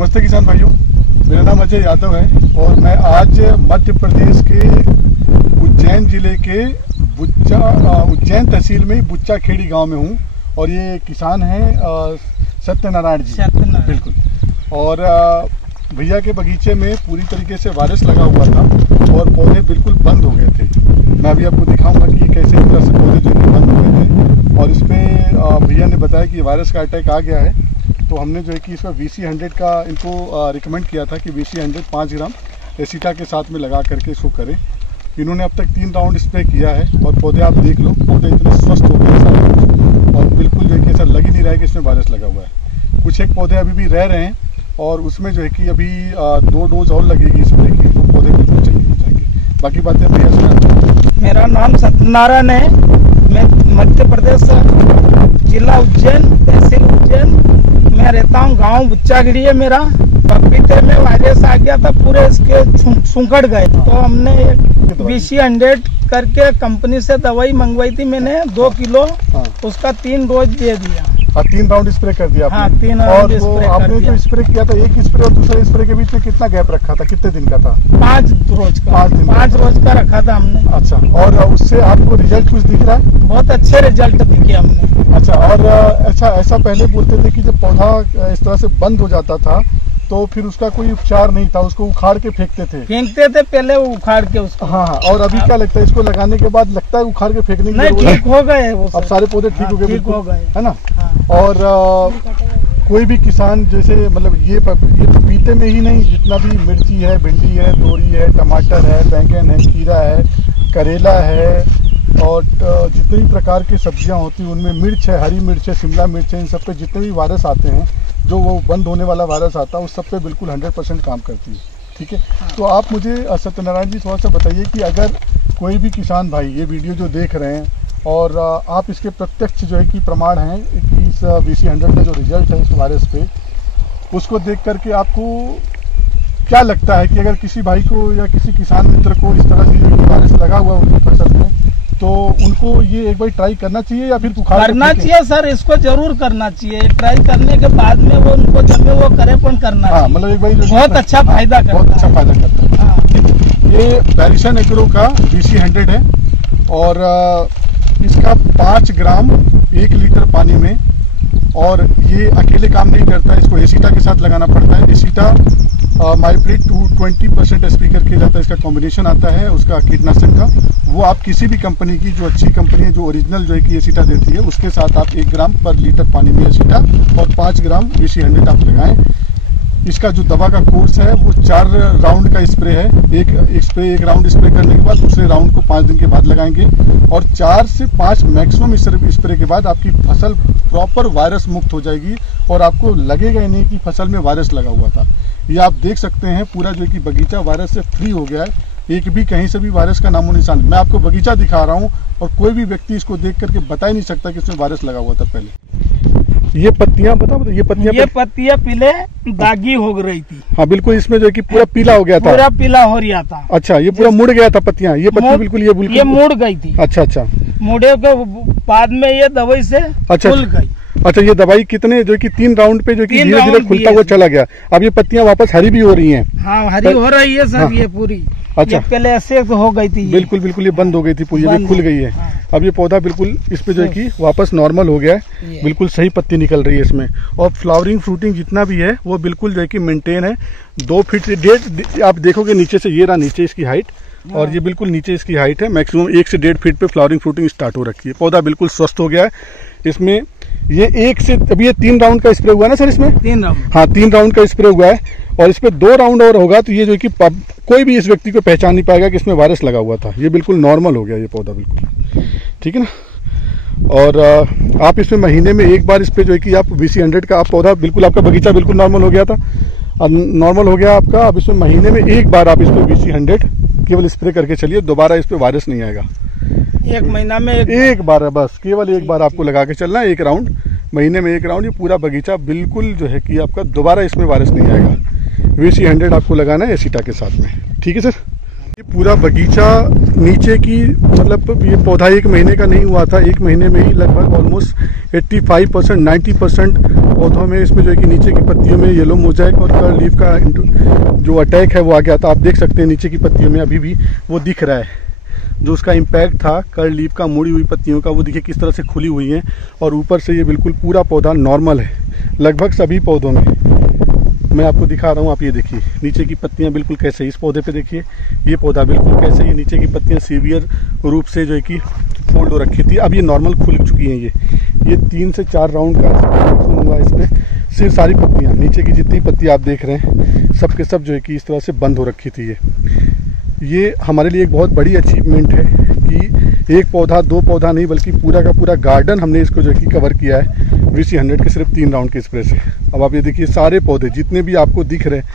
नमस्ते किसान भाइयों, मेरा नाम अजय यादव है और मैं आज मध्य प्रदेश के उज्जैन जिले के उज्जैन तहसील में बुच्चा खेड़ी गांव में हूं और ये किसान हैं सत्यनारायण जी। बिल्कुल। और भैया के बगीचे में पूरी तरीके से वायरस लगा हुआ था और पौधे बिल्कुल बंद हो गए थे। मैं अभी आपको दिखाऊंगा कि कैसे तरह से पौधे जो बंद हो गए थे और इस पर भैया ने बताया कि वायरस का अटैक आ गया है। तो हमने जो है कि इसका VC100 का इनको रिकमेंड किया था कि VC100 5 ग्राम एसिटा के साथ में लगा करके इसको करें। इन्होंने अब तक 3 राउंड स्प्रे किया है और पौधे आप देख लो, पौधे इतने स्वस्थ हो गए सारे और बिल्कुल जो है कि ऐसा लग ही नहीं रहा है कि इसमें वायरस लगा हुआ है। कुछ एक पौधे अभी भी रह रहे हैं और उसमें जो है कि अभी 2 डोज और लगेगी स्प्रे की, तो पौधे बिल्कुल चेंज हो जाएंगे। बाकी बातें भैया सुना। मेरा नाम सत्यनारायण है, मैं मध्य प्रदेश जिला उज्जैन तहसील उज्जैन मैं रहता हूँ। गांव बुच्चा खेड़ी है मेरा। पपीते में वायरस आ गया था, पूरे इसके सूखड़ गए। तो हमने VC100 करके कंपनी से दवाई मंगवाई थी मैंने 2 किलो, उसका 3 डोज दे दिया। 3 राउंड स्प्रे कर दिया आपने? हाँ, 3 राउंड स्प्रे कर आपने दिया। जो स्प्रे किया था, एक स्प्रे और दूसरे स्प्रे के बीच में कितना गैप रखा था, कितने दिन का था? 5 रोज का। 5 रोज का रखा था हमने। अच्छा, और उससे आपको रिजल्ट कुछ दिख रहा है? बहुत अच्छे रिजल्ट दिखे हमने। अच्छा, और ऐसा पहले बोलते थे कि जब पौधा इस तरह से बंद हो जाता था तो फिर उसका कोई उपचार नहीं था, उसको उखाड़ के फेंकते थे पहले वो उखाड़ के उसको। हाँ, और अभी क्या लगता है, इसको लगाने के बाद लगता है उखाड़ के फेंकने की जरूरत नहीं, ठीक हो गए वो। अब सारे पौधे ठीक हो गए? ठीक हो गए, है ना? हाँ। और कोई भी किसान जैसे मतलब ये पपीते में ही नहीं, जितना भी मिर्ची है, भिंडी है, तोरी है, टमाटर है, बैंगन है, खीरा है, करेला है और जितने भी प्रकार की सब्जियां होती हैं उनमें मिर्च है, हरी मिर्च है, शिमला मिर्च है, इन सब पे जितने भी वायरस आते हैं, जो वो बंद होने वाला वायरस आता है, उस सब पे बिल्कुल 100% काम करती है। ठीक है, तो आप मुझे सत्यनारायण जी थोड़ा सा बताइए कि अगर कोई भी किसान भाई ये वीडियो जो देख रहे हैं और आप इसके प्रत्यक्ष जो है कि प्रमाण हैं कि इस VC100 का जो रिजल्ट है इस वायरस पे, उसको देख करके आपको क्या लगता है कि अगर किसी भाई को या किसी किसान मित्र को इस तरह से वायरस लगा हुआ है उनकी फसल में, तो उनको ये एक बार ट्राई करना चाहिए या फिर करना चाहिए? सर, इसको जरूर करना चाहिए। ट्राई करने के बाद में वो उनको जब वो करे करना चाहिए। मतलब एक बार बहुत अच्छा फायदा करता है। बहुत अच्छा फायदा करता है। ये बैरिसन एग्रो का VC100 है और इसका 5 ग्राम 1 लीटर पानी में, और ये अकेले काम नहीं करता है, इसको एसिटा के साथ लगाना पड़ता है। एसिटा माइप्रिड 20% SP करके जाता है, इसका कॉम्बिनेशन आता है उसका कीटनाशक का। वो आप किसी भी कंपनी की जो अच्छी कंपनी है, जो ओरिजिनल जो है कि एसिटा देती है, उसके साथ आप 1 ग्राम पर लीटर पानी में एसिटा और 5 ग्राम VC100 आप लगाएं। इसका जो दवा का कोर्स है वो 4 राउंड का स्प्रे है। एक राउंड स्प्रे करने के बाद दूसरे राउंड को 5 दिन के बाद लगाएंगे और 4 से 5 मैक्सिमम स्प्रे के बाद आपकी फसल प्रॉपर वायरस मुक्त हो जाएगी और आपको लगेगा ही नहीं कि फसल में वायरस लगा हुआ था। ये आप देख सकते हैं पूरा जो है कि बगीचा वायरस से फ्री हो गया है, एक भी कहीं से भी वायरस का नामो निशान। मैं आपको बगीचा दिखा रहा हूँ और कोई भी व्यक्ति इसको देख करके बता ही नहीं सकता कि इसमें वायरस लगा हुआ था पहले। ये पत्तियां ये पत्तियां पीले दागी हो रही थी। हाँ बिल्कुल, इसमें जो है कि पूरा पीला हो गया था, पूरा पीला हो रहा था। अच्छा, ये पूरा मुड़ गया था पत्तियां, ये पत्ती बिल्कुल ये मुड़ गई थी। अच्छा, मुड़े के बाद में ये दवाई से खुल गई। अच्छा, ये दवाई कितने जो कि 3 राउंड पे जो कि धीरे धीरे खुलता हुआ चला गया। अब ये पत्तियां वापस हरी भी हो रही हैं। हाँ, हरी हो रही है सर। हाँ। ये पूरी अच्छा, ये पहले ऐसे हो गई थी। बिल्कुल ये बंद हो गई थी पूरी, ये खुल गई है। हाँ। अब ये पौधा बिल्कुल इस पे जो है कि वापस नॉर्मल हो गया है, बिल्कुल सही पत्ती निकल रही है इसमें और फ्लावरिंग फ्रूटिंग जितना भी है वो बिल्कुल जो है कि मेंटेन है। 2 फीट से 1.5 आप देखोगे नीचे से, ये रहा नीचे इसकी हाइट और ये बिल्कुल नीचे इसकी हाइट है। मैक्सिमम 1 से 1.5 फीट पे फ्लावरिंग फ्रूटिंग स्टार्ट हो रखी है। पौधा बिल्कुल स्वस्थ हो गया है। इसमें ये अभी ये 3 राउंड का स्प्रे हुआ ना सर इसमें? 3 राउंड। हाँ, 3 राउंड का स्प्रे हुआ है और इस पे 2 राउंड और होगा तो ये जो कि कोई भी इस व्यक्ति को पहचान नहीं पाएगा कि इसमें वायरस लगा हुआ था। ये बिल्कुल नॉर्मल हो गया ये पौधा बिल्कुल, ठीक है ना। और आप इसमें महीने में एक बार इस पे जो है कि आप VC100 का आप पौधा बिल्कुल, आपका बगीचा बिल्कुल नॉर्मल हो गया था, नॉर्मल हो गया आपका। अब इसमें महीने में एक बार आप इस पे VC100 केवल स्प्रे करके चलिए, दोबारा इस पे वायरस नहीं आएगा। 1 महीना में एक बार है बस, केवल एक बार आपको लगा के चलना है, 1 राउंड, महीने में 1 राउंड। ये पूरा बगीचा बिल्कुल जो है कि आपका दोबारा इसमें वायरस नहीं आएगा। VC100 आपको लगाना है एसिटा के साथ में, ठीक है सर। ये पूरा बगीचा नीचे की मतलब ये पौधा 1 महीने का नहीं हुआ था, 1 महीने में ही लगभग ऑलमोस्ट 85% 90% पौधों में इसमें जो है कि नीचे की पत्तियों में येलो मोज़ेक और कर्ल लीफ का जो अटैक है वो आ गया था। आप देख सकते हैं नीचे की पत्तियों में अभी भी वो दिख रहा है, जो उसका इम्पैक्ट था कर्ल लीफ का, मुड़ी हुई पत्तियों का, वो देखिए किस तरह से खुली हुई हैं। और ऊपर से ये बिल्कुल पूरा पौधा नॉर्मल है लगभग सभी पौधों में। मैं आपको दिखा रहा हूँ, आप ये देखिए नीचे की पत्तियां बिल्कुल कैसे, इस पौधे पे देखिए ये पौधा बिल्कुल कैसे, ये नीचे की पत्तियां सीवियर रूप से जो है कि फोल्ड हो रखी थी, अब ये नॉर्मल खुल चुकी हैं। ये 3 से 4 राउंड का हुआ इसमें। सिर्फ सारी पत्तियां नीचे की जितनी पत्तियां आप देख रहे हैं सब के सब जो है कि इस तरह से बंद हो रखी थी। ये हमारे लिए एक बहुत बड़ी अचीवमेंट है कि 1 पौधा 2 पौधा नहीं बल्कि पूरा का पूरा गार्डन हमने इसको जो है कि कवर किया है VC100 के सिर्फ 3 राउंड के स्प्रे से। अब आप ये देखिए सारे पौधे जितने भी आपको दिख रहे हैं,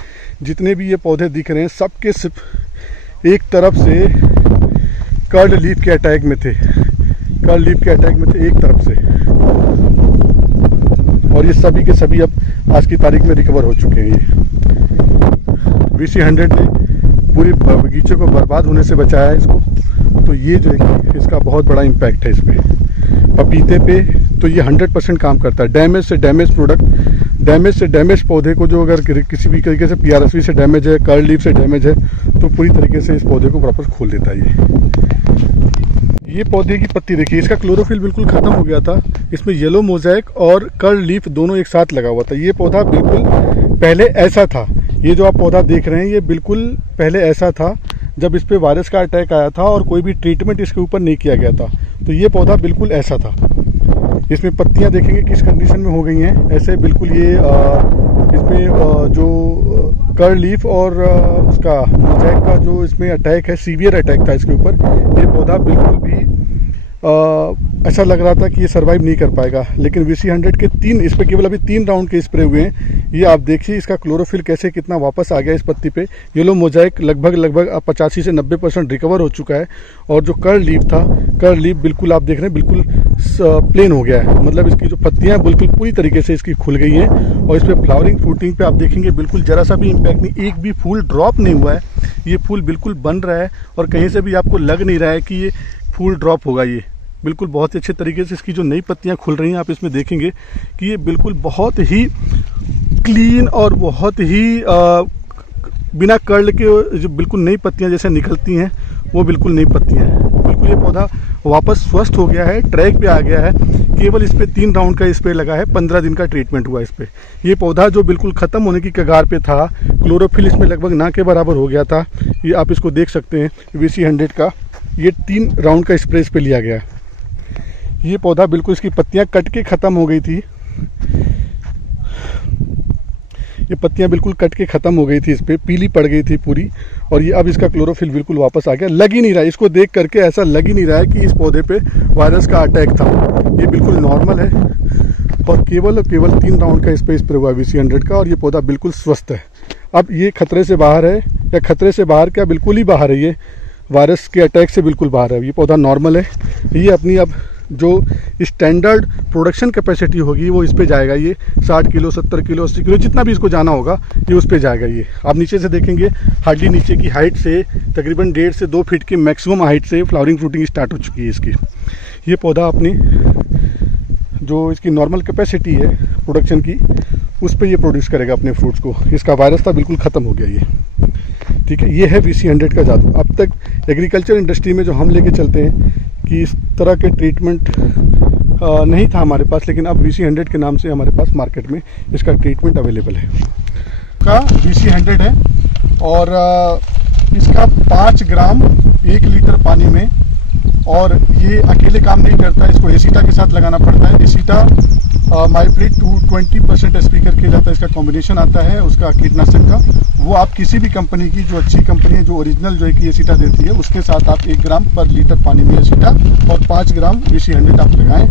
जितने भी ये पौधे दिख रहे हैं, सबके सिर्फ एक तरफ से कर्ल लीफ के अटैक में थे, कर्ल लीफ के अटैक में थे एक तरफ से। और ये सभी के सभी अब आज की तारीख में रिकवर हो चुके हैं। ये VC100 ने पूरे बगीचे को बर्बाद होने से बचाया है इसको। तो ये जो है इसका बहुत बड़ा इम्पैक्ट है इस पर, पपीते पे। तो ये 100% काम करता है। डैमेज से डैमेज प्रोडक्ट, डैमेज से डैमेज पौधे को जो अगर किसी भी तरीके से PRSV से डैमेज है, कर्ल लीफ से डैमेज है, तो पूरी तरीके से इस पौधे को प्रॉपर खोल देता है। ये पौधे की पत्ती देखिए, इसका क्लोरोफिल बिल्कुल खत्म हो गया था। इसमें येलो मोज़ेक और कर्ल लीफ दोनों एक साथ लगा हुआ था। ये पौधा बिल्कुल पहले ऐसा था, ये जो आप पौधा देख रहे हैं ये बिल्कुल पहले ऐसा था जब इस पे वायरस का अटैक आया था और कोई भी ट्रीटमेंट इसके ऊपर नहीं किया गया था। तो ये पौधा बिल्कुल ऐसा था। इसमें पत्तियां देखेंगे किस कंडीशन में हो गई हैं, ऐसे बिल्कुल ये इसमें जो कर्ल लीफ और उसका मोज़ेक का जो इसमें अटैक है, सीवियर अटैक था इसके ऊपर। ये पौधा बिल्कुल भी ऐसा लग रहा था कि ये सर्वाइव नहीं कर पाएगा। लेकिन VC100 के 3, इस पे केवल अभी 3 राउंड के स्प्रे हुए हैं। ये आप देखिए इसका क्लोरोफिल कैसे कितना वापस आ गया इस पत्ती पे। येलो मोज़ेक लगभग 85 से 90% रिकवर हो चुका है। और जो कर्ल लीफ था, कर्ल लीफ बिल्कुल आप देख रहे हैं बिल्कुल प्लेन हो गया है, मतलब इसकी जो पत्तियां बिल्कुल पूरी तरीके से इसकी खुल गई हैं। और इस पर फ्लावरिंग फ्रूटिंग पे आप देखेंगे बिल्कुल जरा सा भी इम्पैक्ट नहीं, एक भी फूल ड्रॉप नहीं हुआ है। ये फूल बिल्कुल बन रहा है और कहीं से भी आपको लग नहीं रहा है कि ये फूल ड्रॉप होगा। ये बिल्कुल बहुत ही अच्छे तरीके से इसकी जो नई पत्तियां खुल रही हैं, आप इसमें देखेंगे कि ये बिल्कुल बहुत ही क्लीन और बहुत ही बिना कर्ल के जो बिल्कुल नई पत्तियां जैसे निकलती हैं वो बिल्कुल नई पत्तियां हैं। बिल्कुल ये पौधा वापस स्वस्थ हो गया है, ट्रैक पे आ गया है। केवल इस पे 3 राउंड का स्प्रे लगा है, 15 दिन का ट्रीटमेंट हुआ इस पे। ये पौधा जो बिल्कुल खत्म होने की कगार पे था, क्लोरोफिल इसमें लगभग ना के बराबर हो गया था। ये आप इसको देख सकते हैं VC100 का ये 3 राउंड का स्प्रे इस पे लिया गया। ये पौधा बिल्कुल इसकी पत्तियां कट के खत्म हो गई थी, ये पत्तियां बिल्कुल कट के खत्म हो गई थी, इस पे पीली पड़ गई थी पूरी। और ये अब इसका क्लोरोफिल बिल्कुल वापस आ गया। लग ही नहीं रहा है, इसको देख करके ऐसा लग ही नहीं रहा है कि इस पौधे पे वायरस का अटैक था। ये बिल्कुल नॉर्मल है और केवल 3 राउंड का स्प्रे हुआ VC100 का और ये पौधा बिल्कुल स्वस्थ है। अब ये खतरे से बाहर है, या खतरे से बाहर क्या बिल्कुल ही बाहर है, ये वायरस के अटैक से बिल्कुल बाहर है। ये पौधा नॉर्मल है। ये अपनी अब जो स्टैंडर्ड प्रोडक्शन कैपेसिटी होगी वो इस पे जाएगा। ये 60 किलो 70 किलो 80 किलो जितना भी इसको जाना होगा ये उस पे जाएगा। ये आप नीचे से देखेंगे हार्डली नीचे की हाइट से तकरीबन 1.5 से 2 फीट की मैक्सिमम हाइट से फ्लावरिंग फ्रूटिंग स्टार्ट हो चुकी है इसकी। ये पौधा अपनी जो इसकी नॉर्मल कैपेसिटी है प्रोडक्शन की उस पर ये प्रोड्यूस करेगा अपने फ्रूट्स को। इसका वायरस था बिल्कुल ख़त्म हो गया ये, ठीक है। ये है VC100 का जादू। अब तक एग्रीकल्चर इंडस्ट्री में जो हम लेके चलते हैं कि इस तरह के ट्रीटमेंट नहीं था हमारे पास, लेकिन अब VC100 के नाम से हमारे पास मार्केट में इसका ट्रीटमेंट अवेलेबल है। का VC100 है और इसका 5 ग्राम 1 लीटर पानी में, और ये अकेले काम नहीं करता, इसको एसीटा के साथ लगाना पड़ता है। एसीटा माइफ्रिड 220% SP करके जाता है, इसका कॉम्बिनेशन आता है उसका कीटनाशक का। वो आप किसी भी कंपनी की जो अच्छी कंपनी है जो ओरिजिनल जो है कि एसीटा देती है उसके साथ आप 1 ग्राम पर लीटर पानी में एसीटा और 5 ग्राम VC100 आप लगाएं।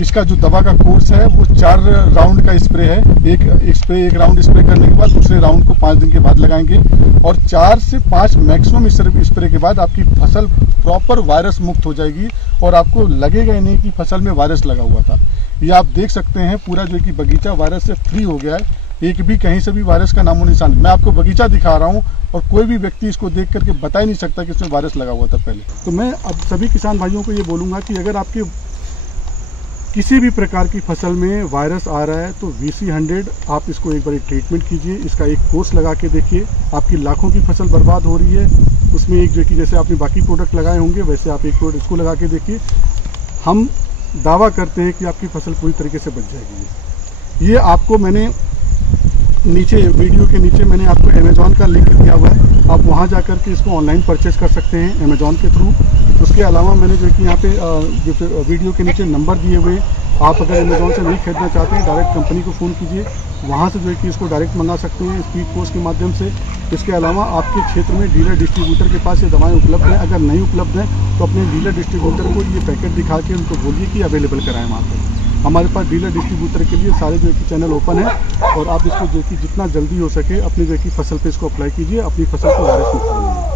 इसका जो दवा का कोर्स है वो 4 राउंड का स्प्रे है। एक राउंड स्प्रे करने के बाद दूसरे राउंड को 5 दिन के बाद लगाएंगे और 4 से 5 मैक्सिमम स्प्रे के बाद आपकी फसल प्रॉपर वायरस मुक्त हो जाएगी और आपको लगेगा ही नहीं कि फसल में वायरस लगा हुआ था। ये आप देख सकते हैं पूरा जो कि बगीचा वायरस से फ्री हो गया है। एक भी कहीं से भी वायरस का नामो निशान। मैं आपको बगीचा दिखा रहा हूँ और कोई भी व्यक्ति इसको देख करके बता ही नहीं सकता कि इसमें वायरस लगा हुआ था पहले। तो मैं अब सभी किसान भाइयों को ये बोलूँगा कि अगर आपके किसी भी प्रकार की फसल में वायरस आ रहा है तो VC100 आप इसको एक बार ट्रीटमेंट कीजिए, इसका एक कोर्स लगा के देखिए। आपकी लाखों की फसल बर्बाद हो रही है, उसमें एक जो कि जैसे आपने बाकी प्रोडक्ट लगाए होंगे वैसे आप एक प्रोडक्ट इसको लगा के देखिए। हम दावा करते हैं कि आपकी फसल पूरी तरीके से बच जाएगी। ये आपको मैंने नीचे वीडियो के नीचे मैंने आपको अमेज़ॉन का लिंक दिया हुआ है, आप वहाँ जा कर के इसको ऑनलाइन परचेज कर सकते हैं अमेज़ॉन के थ्रू। उसके अलावा मैंने जो कि यहाँ पे जो वीडियो के नीचे नंबर दिए हुए, आप अगर अमेज़ॉन से नहीं खरीदना चाहते हैं डायरेक्ट कंपनी को फ़ोन कीजिए, वहाँ से जो है कि इसको डायरेक्ट मंगा सकते हैं स्पीड पोस्ट के माध्यम से। इसके अलावा आपके क्षेत्र में डीलर डिस्ट्रीब्यूटर के पास ये दवाएं उपलब्ध हैं। अगर नहीं उपलब्ध हैं तो अपने डीलर डिस्ट्रीब्यूटर को ये पैकेट दिखा के उनको बोलिए कि अवेलेबल कराएं वहाँ पर। हमारे पास डीलर डिस्ट्रीब्यूटर के लिए सारे जो है कि चैनल ओपन है और आप इसको जो कि जितना जल्दी हो सके अपनी जो है कि फसल पे इसको अप्लाई कीजिए, अपनी फसल को वायरस मुक्त करिए।